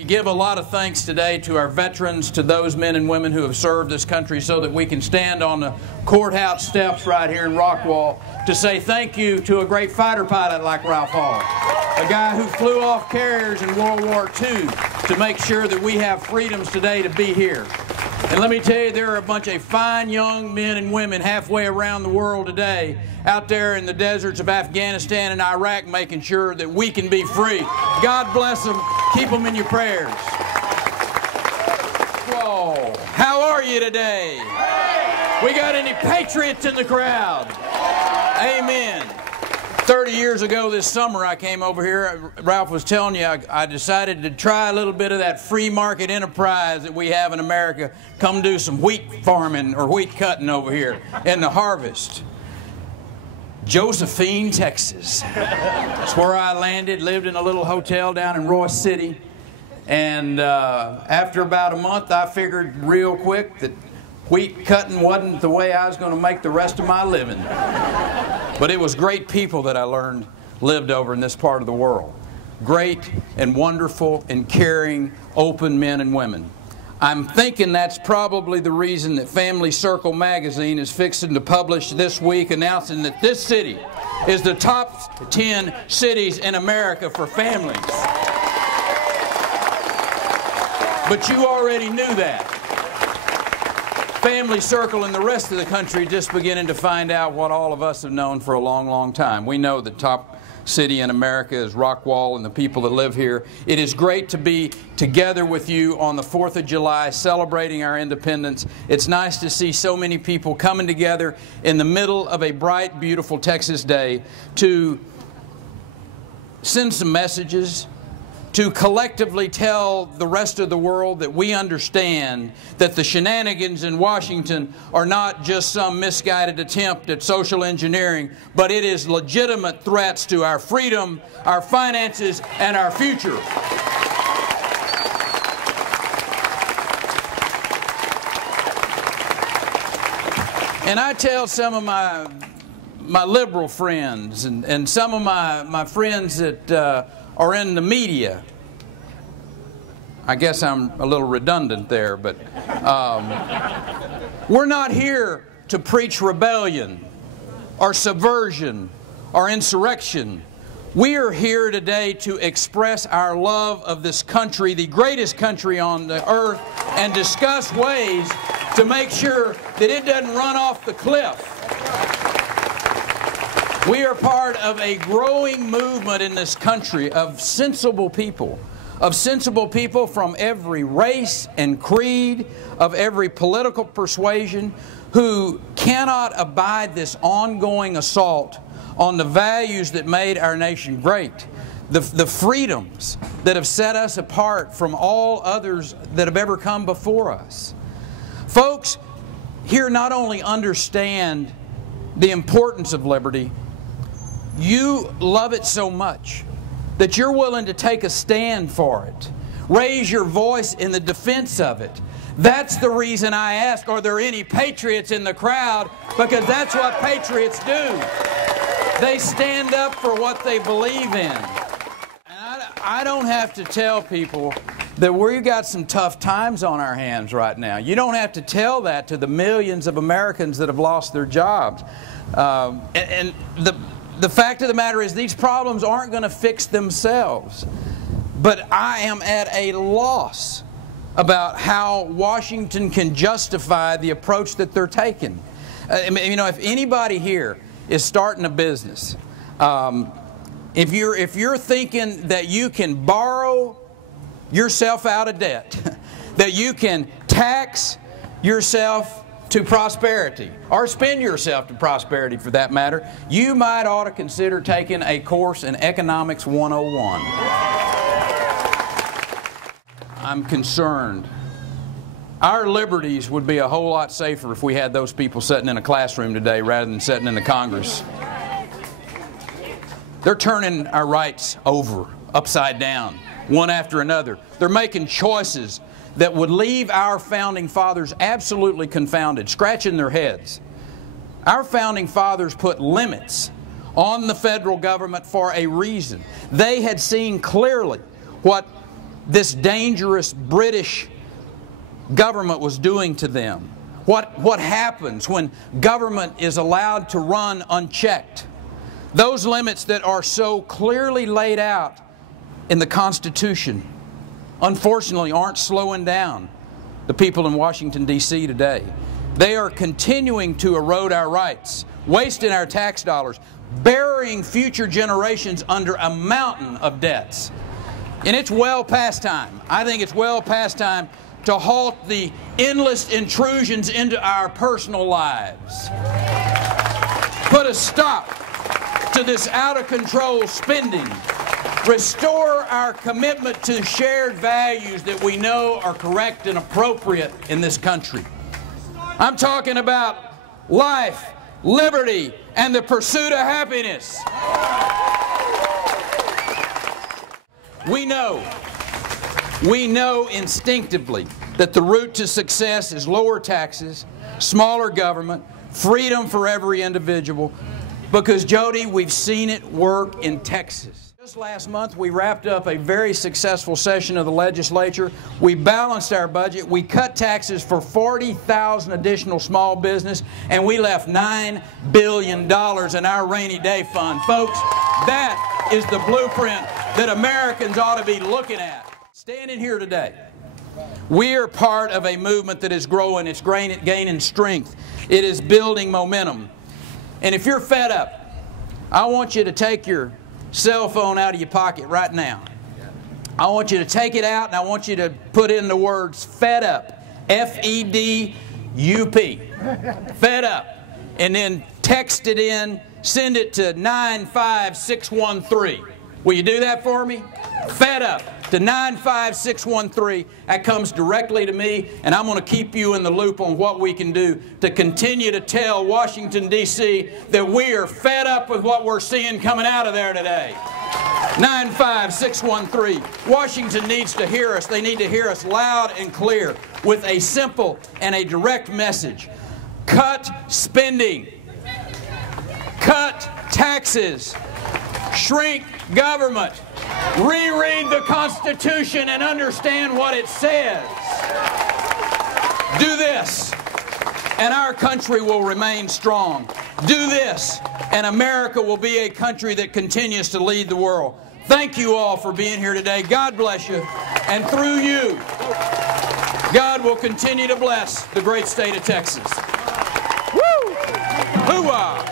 We give a lot of thanks today to our veterans, to those men and women who have served this country so that we can stand on the courthouse steps right here in Rockwall to say thank you to a great fighter pilot like Ralph Hall, a guy who flew off carriers in World War II to make sure that we have freedoms today to be here. And let me tell you, there are a bunch of fine young men and women halfway around the world today out there in the deserts of Afghanistan and Iraq making sure that we can be free. God bless them. Keep them in your prayers. Whoa. How are you today? We got any patriots in the crowd? Amen. 30 years ago this summer I came over here. Ralph was telling you I decided to try a little bit of that free market enterprise that we have in America. Come do some wheat farming or wheat cutting over here in the harvest. Josephine, Texas. That's where I landed, lived in a little hotel down in Royce City. And after about a month, I figured real quick that wheat cutting wasn't the way I was going to make the rest of my living. But it was great people that I learned lived over in this part of the world. Great and wonderful and caring, open men and women. I'm thinking that's probably the reason that Family Circle magazine is fixing to publish this week announcing that this city is the top 10 cities in America for families. But you already knew that. Family Circle and the rest of the country just beginning to find out what all of us have known for a long, long time. We know the top city in America is Rockwall and the people that live here. It is great to be together with you on the 4th of July celebrating our independence. It's nice to see so many people coming together in the middle of a bright, beautiful Texas day to send some messages, to collectively tell the rest of the world that we understand that the shenanigans in Washington are not just some misguided attempt at social engineering, but it is legitimate threats to our freedom, our finances, and our future. And I tell some of my liberal friends and some of my friends that are in the media. I guess I'm a little redundant there, but we're not here to preach rebellion or subversion or insurrection. We are here today to express our love of this country, the greatest country on the earth, and discuss ways to make sure that it doesn't run off the cliff. We are part of a growing movement in this country of sensible people from every race and creed, of every political persuasion, who cannot abide this ongoing assault on the values that made our nation great, the freedoms that have set us apart from all others that have ever come before us. Folks here not only understand the importance of liberty, you love it so much that you're willing to take a stand for it. Raise your voice in the defense of it. That's the reason I ask, are there any patriots in the crowd? Because that's what patriots do. They stand up for what they believe in. And I don't have to tell people that we've got some tough times on our hands right now. You don't have to tell that to the millions of Americans that have lost their jobs. The fact of the matter is these problems aren't going to fix themselves. But I am at a loss about how Washington can justify the approach that they're taking. You know, if anybody here is starting a business, if you're thinking that you can borrow yourself out of debt, that you can tax yourself to prosperity, or spend yourself to prosperity for that matter, you might ought to consider taking a course in Economics 101. I'm concerned. Our liberties would be a whole lot safer if we had those people sitting in a classroom today rather than sitting in the Congress. They're turning our rights over, upside down, one after another. They're making choices that would leave our founding fathers absolutely confounded, scratching their heads. Our founding fathers put limits on the federal government for a reason. They had seen clearly what this dangerous British government was doing to them. What happens when government is allowed to run unchecked? Those limits that are so clearly laid out in the Constitution, unfortunately, aren't slowing down the people in Washington, D.C. today. They are continuing to erode our rights, wasting our tax dollars, burying future generations under a mountain of debts. And it's well past time. I think it's well past time to halt the endless intrusions into our personal lives. Put a stop to this out-of-control spending. Restore our commitment to shared values that we know are correct and appropriate in this country. I'm talking about life, liberty, and the pursuit of happiness. We know instinctively that the route to success is lower taxes, smaller government, freedom for every individual, because, Jody, we've seen it work in Texas. Just last month, we wrapped up a very successful session of the legislature. We balanced our budget. We cut taxes for 40,000 additional small business, and we left $9 billion in our rainy day fund. Folks, that is the blueprint that Americans ought to be looking at. Standing here today, we are part of a movement that is growing. It's gaining strength. It is building momentum. And if you're fed up, I want you to take your cell phone out of your pocket right now. I want you to take it out and I want you to put in the words fed up, F-E-D-U-P, fed up, and then text it in, send it to 95613. Will you do that for me? Fed up to 95613. That comes directly to me, and I'm going to keep you in the loop on what we can do to continue to tell Washington, D.C. that we are fed up with what we're seeing coming out of there today. 95613. Washington needs to hear us. They need to hear us loud and clear with a simple and a direct message. Cut spending. Cut taxes. Shrink government. Reread the Constitution and understand what it says. Do this, and our country will remain strong. Do this, and America will be a country that continues to lead the world. Thank you all for being here today. God bless you. And through you, God will continue to bless the great state of Texas. Woo! Hoo-ah!